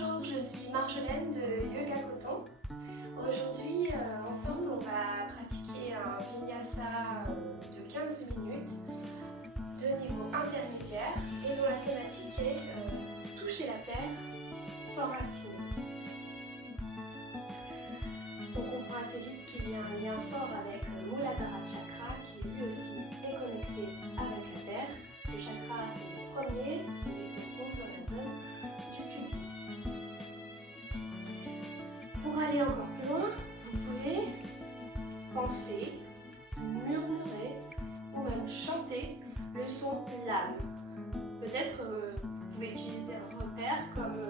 Bonjour, je suis Marjolaine de Yoga Coton. Aujourd'hui, ensemble, on va pratiquer un vinyasa de 15 minutes de niveau intermédiaire et dont la thématique est toucher la terre sans racines. On comprend assez vite qu'il y a un lien fort avec Muladhara Chakra qui lui aussi est connecté avec la terre. Ce chakra, c'est le premier, celui qu'on trouve dans la zone du pubis. Pour aller encore plus loin, vous pouvez penser, murmurer ou même chanter le son LAM. Peut-être vous pouvez utiliser un repère comme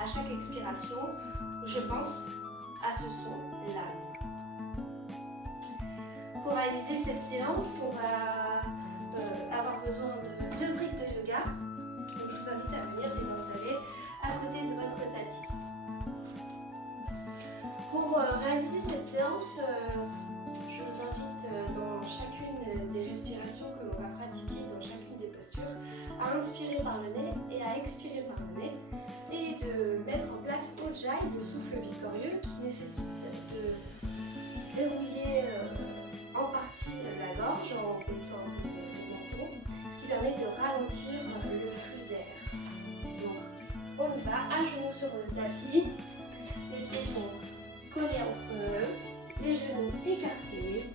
à chaque expiration, je pense à ce son LAM. Pour réaliser cette séance, on va avoir besoin de 2 briques de yoga. Donc je vous invite à venir les installer à côté de votre tapis. Pour réaliser cette séance, je vous invite dans chacune des respirations que l'on va pratiquer, dans chacune des postures, à inspirer par le nez et à expirer par le nez et de mettre en place Ujjayi, le souffle victorieux, qui nécessite de verrouiller en partie la gorge en baissant un peu le menton, ce qui permet de ralentir le flux d'air. Donc on y va, à genoux sur le tapis, les pieds sont collés entre eux, les genoux écartés,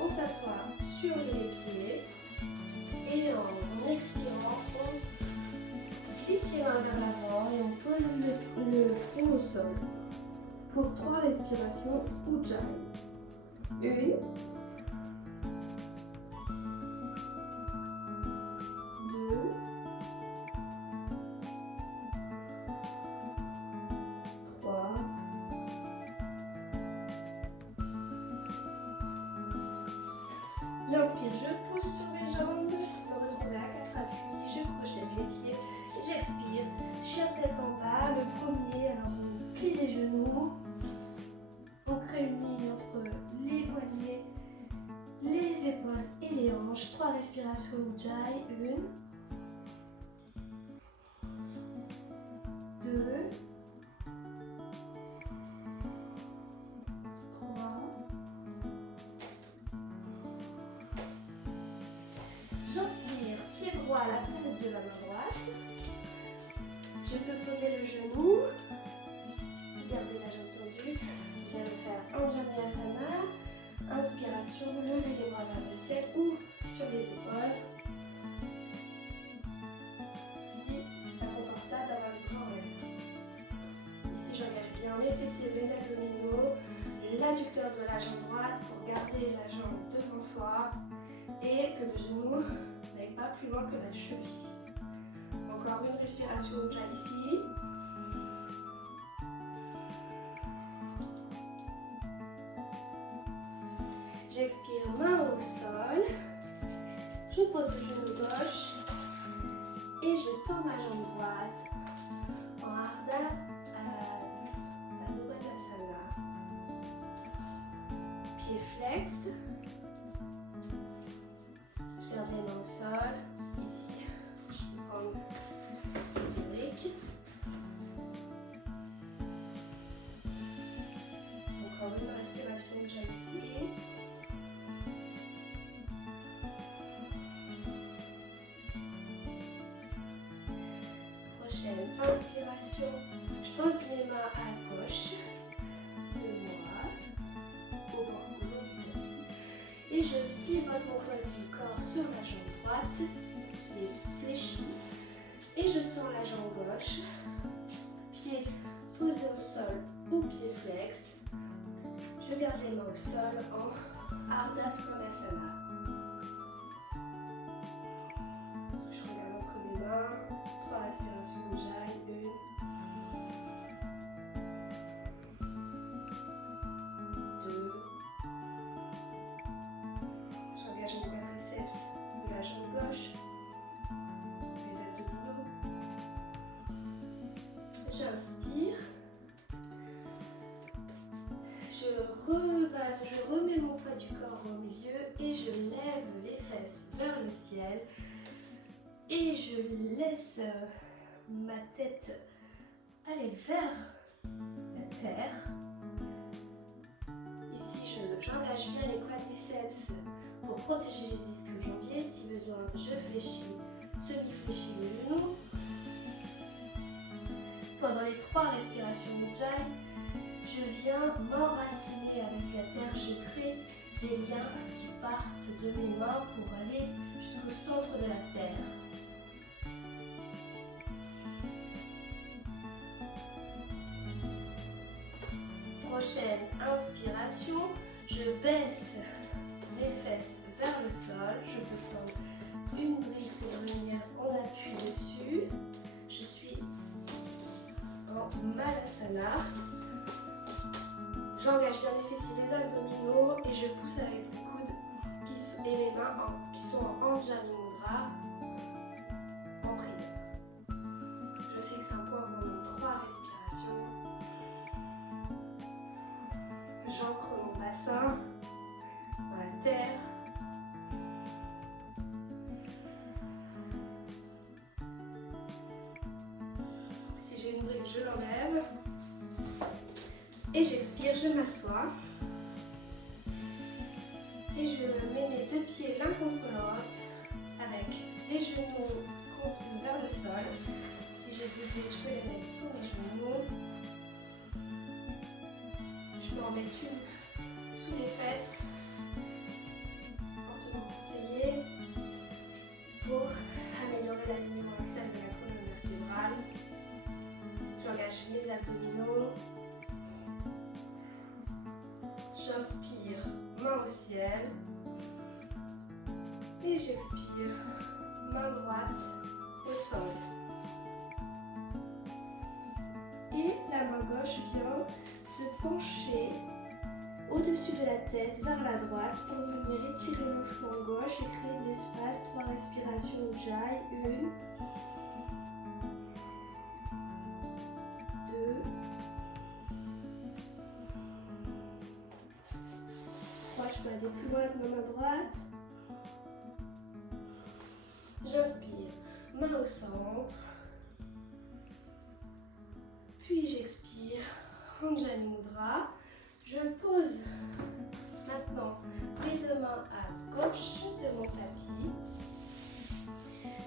on s'assoit sur les pieds et en expirant, on glisse les mains vers l'avant et on pose le front au sol. Pour 3 respirations, Ujjayi. 1, 2, 3. J'inspire, je pousse sur mes jambes, me retrouver à 4 appuis, je crochette les pieds, j'expire, chien tête en bas, le premier, alors on plie les genoux, on crée une ligne entre les poignets, les épaules et les hanches, 3 respirations Ujjayi, 1, 2, 3. J'inspire, pied droit à la place de la main droite. Je peux poser le genou. Gardez la jambe tendue. Vous allez faire un Janayasana. Inspiration, levez les bras vers le ciel ou sur les épaules. Si c'est pas confortable d'avoir les bras en l'air. Ici, j'engage bien mes fessiers, mes abdominaux, l'adducteur de la jambe droite pour garder la jambe devant soi et que le genou n'aille pas plus loin que la cheville. Encore une respiration Ujjayi ici. J'expire, main au sol. Je pose le genou gauche et je tends ma jambe droite en Ardha Padottanasana. Pied flex. Je garde les mains au sol. Ici, je peux prendre une brique. Encore une respiration que j'ai ici. Prochaine inspiration, je pose mes mains à gauche de moi, au bord du tapis, et je pivote mon poids du corps sur la jambe droite, qui est fléchie, et je tends la jambe gauche, pied posé au sol ou pied flex. Je garde les mains au sol en Ardha Skandasana. Je regarde entre mes mains, 3 respirations Ujjayi, 1, 2. J'engage mon quadriceps de la jambe gauche, les abdominaux. J'inspire. Je remets mon poids du corps au milieu et je lève les fesses vers le ciel et je laisse ma tête aller vers la terre. Ici, j'engage bien les quadriceps pour protéger les ischio-jambiers. Si besoin, je fléchis, semi-fléchis les genoux. Pendant les 3 respirations Ujjayi, je viens m'enraciner avec la terre. Je crée des liens qui partent de mes mains pour aller jusqu'au centre de la terre. Prochaine inspiration, je baisse les fesses vers le sol. Je peux prendre une brique pour venir en appui dessus. Je suis en Malasana. J'engage bien les fessiers, les abdominaux et je pousse avec les coudes et mes mains qui sont en Anjali Mudra, en prière. Je fixe un point pendant 3 respirations. J'ancre mon bassin dans la terre. Si j'ai une brique, je l'enlève. Et j'expire, je m'assois. Et je mets mes 2 pieds l'un contre l'autre avec les genoux contre vers le sol. Si j'ai des briques, je peux les mettre sur mes genoux. Je peux en mettre une sous les fesses, fortement conseillé, pour améliorer l'alignement axial de la colonne vertébrale. J'engage mes abdominaux. J'inspire, main au ciel. Et j'expire, main droite au sol. Et la main gauche vient se pencher au-dessus de la tête vers la droite pour venir étirer le flanc gauche et créer de l'espace. 3 respirations Ujjayi. 1, 2, 3. Je peux aller plus loin avec ma main droite. J'inspire, main au centre. Puis j'expire, Anjali Mudra. Je pose maintenant les 2 mains à gauche de mon tapis.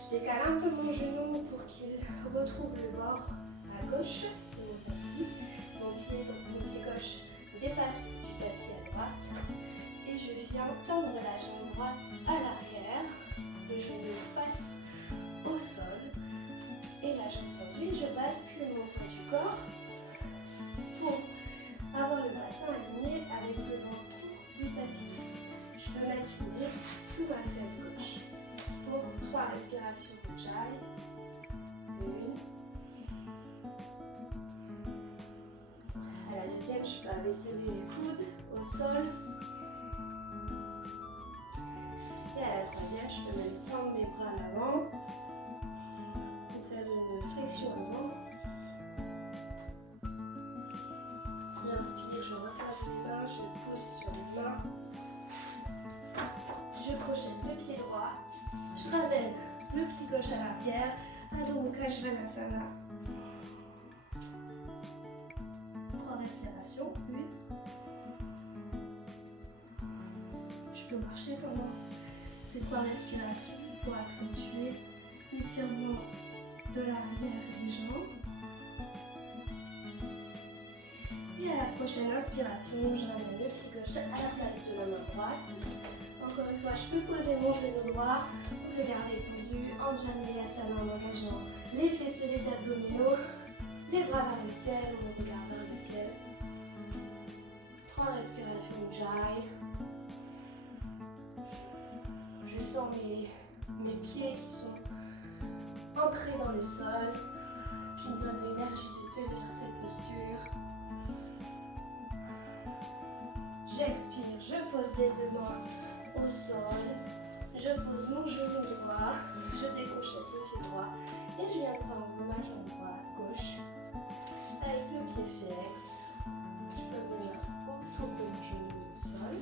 Je décale un peu mon genou pour qu'il retrouve le bord à gauche de mon tapis. Mon pied gauche dépasse du tapis à droite. Et je viens tendre la jambe droite à l'arrière. Le genou face au sol. Et la jambe tendue, je bascule mon poids du corps pour avoir le bassin aligné avec le bord court du tapis. Je peux mettre une brique sous ma fesse gauche. Pour 3 respirations Ujjayi. 1. À la deuxième, je peux abaisser les coudes au sol. Et à la troisième, je peux même tendre mes bras à l'avant. Faire une flexion avant. J'inspire, je replace les mains, je pousse sur les mains. Je crochette le pied droit. Je ramène le pied gauche à l'arrière. Adho Mukha Svanasana. 3 respirations. 1. Je peux marcher pendant ces 3 respirations pour accentuer l'étirement de l'arrière des jambes. Et à la prochaine inspiration, je ramène le pied gauche à la place de la main droite. Encore une fois, je peux poser mon genou droit, le garder tendu, Anjaneyasana en engageant les fessiers, les abdominaux, les bras vers le ciel, le regard vers le ciel. 3 respirations Ujjayi. Je sens mes pieds qui sont ancrés dans le sol, qui me donnent l'énergie de tenir cette posture. J'expire, je pose les 2 mains au sol, je pose mon genou droit, je décrochette le pied droit et je viens tendre ma jambe droite, gauche, avec le pied flex. Je pose mes mains autour de mon genou au sol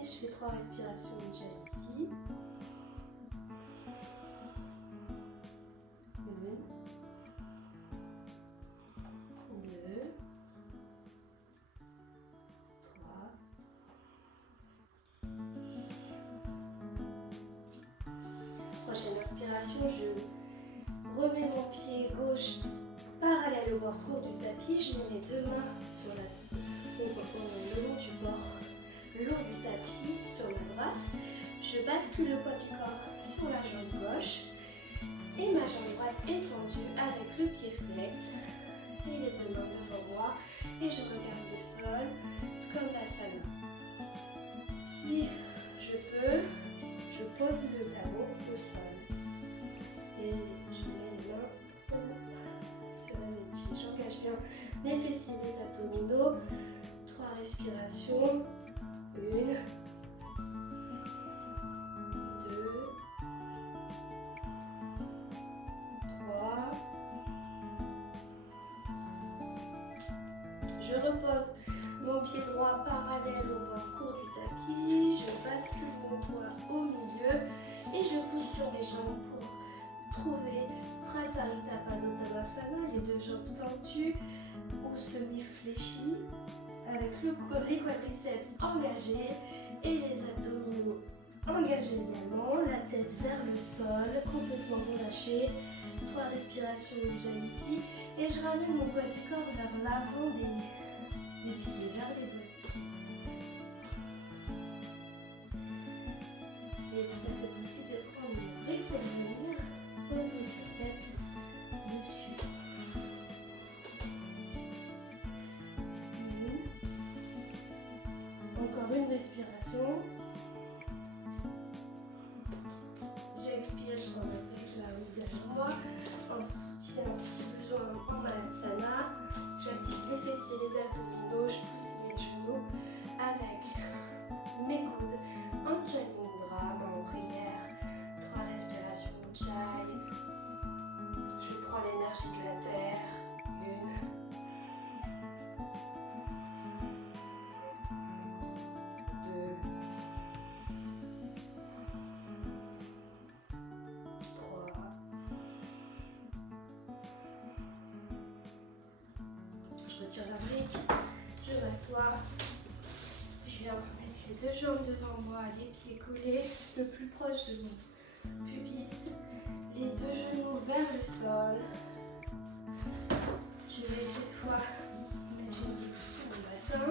et je fais 3 respirations Ujjayi ici. 1, expiration, je remets mon pied gauche parallèle au bord court du tapis. Je mets mes deux mains sur le long du bord long du tapis sur ma droite. Je bascule le poids du corps sur la jambe gauche et ma jambe droite est tendue avec le pied flex et les deux mains devant moi et je regarde le sol, Skandasana. Si je peux, je pose le talon au sol et je mets les mains sur la métier. J'engage bien mes fessiers, mes abdominaux. 3 respirations. 1, 2, 3. Je repose mon pied droit parallèle au bord court du tapis. Je bascule mon poids au milieu et je pousse sur mes jambes pour trouver Prasarita Padottanasana, les deux jambes tendues ou semi-fléchies, avec les quadriceps engagés et les abdominaux engagés également, la tête vers le sol, complètement relâchée. 3 respirations déjà ici et je ramène mon poids du corps vers l'avant des pieds, vers les deux. Il est tout à fait possible de prendre une rectangle, poser sa tête dessus. Encore une respiration. J'expire, je prends ma tête là derrière moi. En soutien, si besoin, en Malasana. J'active les fessiers, les abdominaux. Je pousse mes genoux avec mes coudes en Chaturanga, en prière. 3 respirations Ujjayi. Je prends l'énergie de la terre. 1. 2. 3. Je retire la brique, je m'assois, je viens mettre les deux jambes devant moi, les pieds collés le plus proche de mon pubis, les deux genoux vers le sol. Je vais cette fois mettre une brique sur le bassin.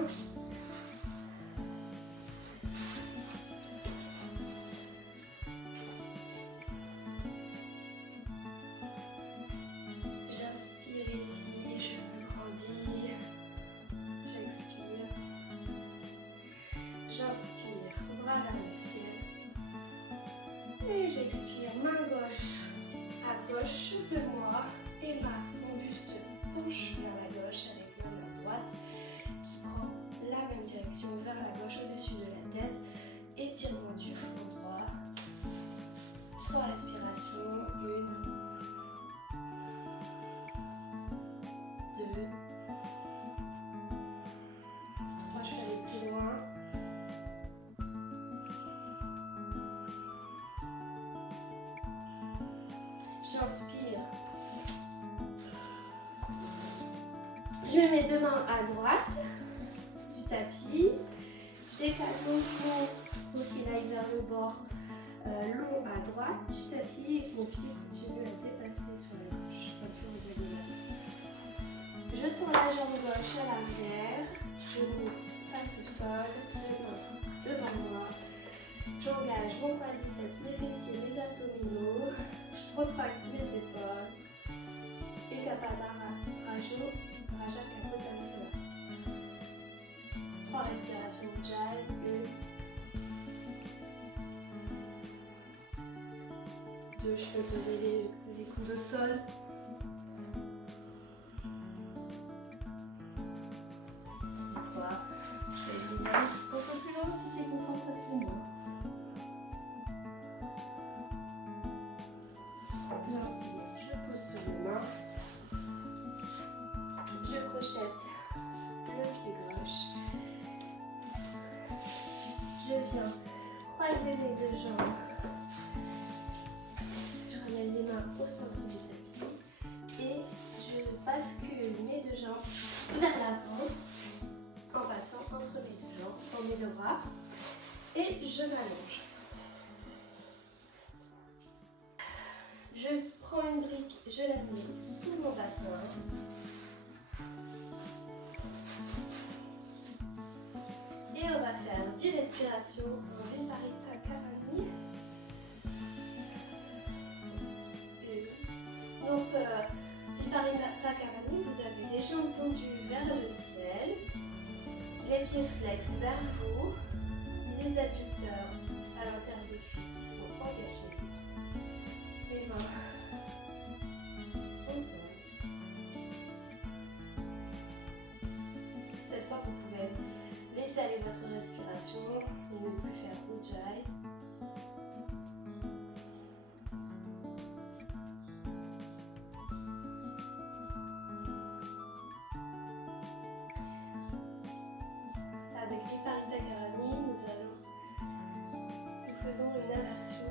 J'inspire ici, je me grandis. J'expire. J'inspire, bras vers le ciel. Et j'expire, main gauche à gauche de moi. Et mon buste penche vers la gauche avec ma main droite qui prend la même direction vers la gauche au-dessus de la tête. Étirement du front droit. 3 respirations. 1. 2. 3, je vais aller plus loin. J'inspire. Je mets mes deux mains à droite du tapis. Je décale mon genou pour qu'il aille vers le bord long à droite du tapis et que mon pied continue à dépasser sur la gauche, un peu en diagonale. Je tourne la jambe gauche à l'arrière, genou face au sol, deux mains devant moi. J'engage mon quadriceps, mes fessiers, mes abdominaux. Je retracte mes épaules. Et Kapadara Rajo, Raja Kapottanasana. 3 respirations Ujjayi. 1. 2, je peux poser les coudes au sol. 3. Je vais essayer d'aller un peu plus loin si c'est confortable pour moi. J'inspire, je pose sur les mains. Je crochette le pied gauche. Je viens croiser mes deux jambes. Je ramène les mains au centre du tapis et je bascule mes deux jambes vers l'avant en passant entre mes deux jambes, dans mes deux bras et je m'allonge. prends une brique, je la mets sous mon bassin. Et on va faire 10 respirations en Viparita Karani. Donc, Viparita Karani, vous avez les jambes tendues vers le ciel, les pieds flex vers vous, les adducteurs à l'intérieur des cuisses qui sont engagés, les mains au sol. Cette fois, vous pouvez laisser aller votre respiration et ne plus faire Ujjayi. Avec Viparita Karani, nous faisons une inversion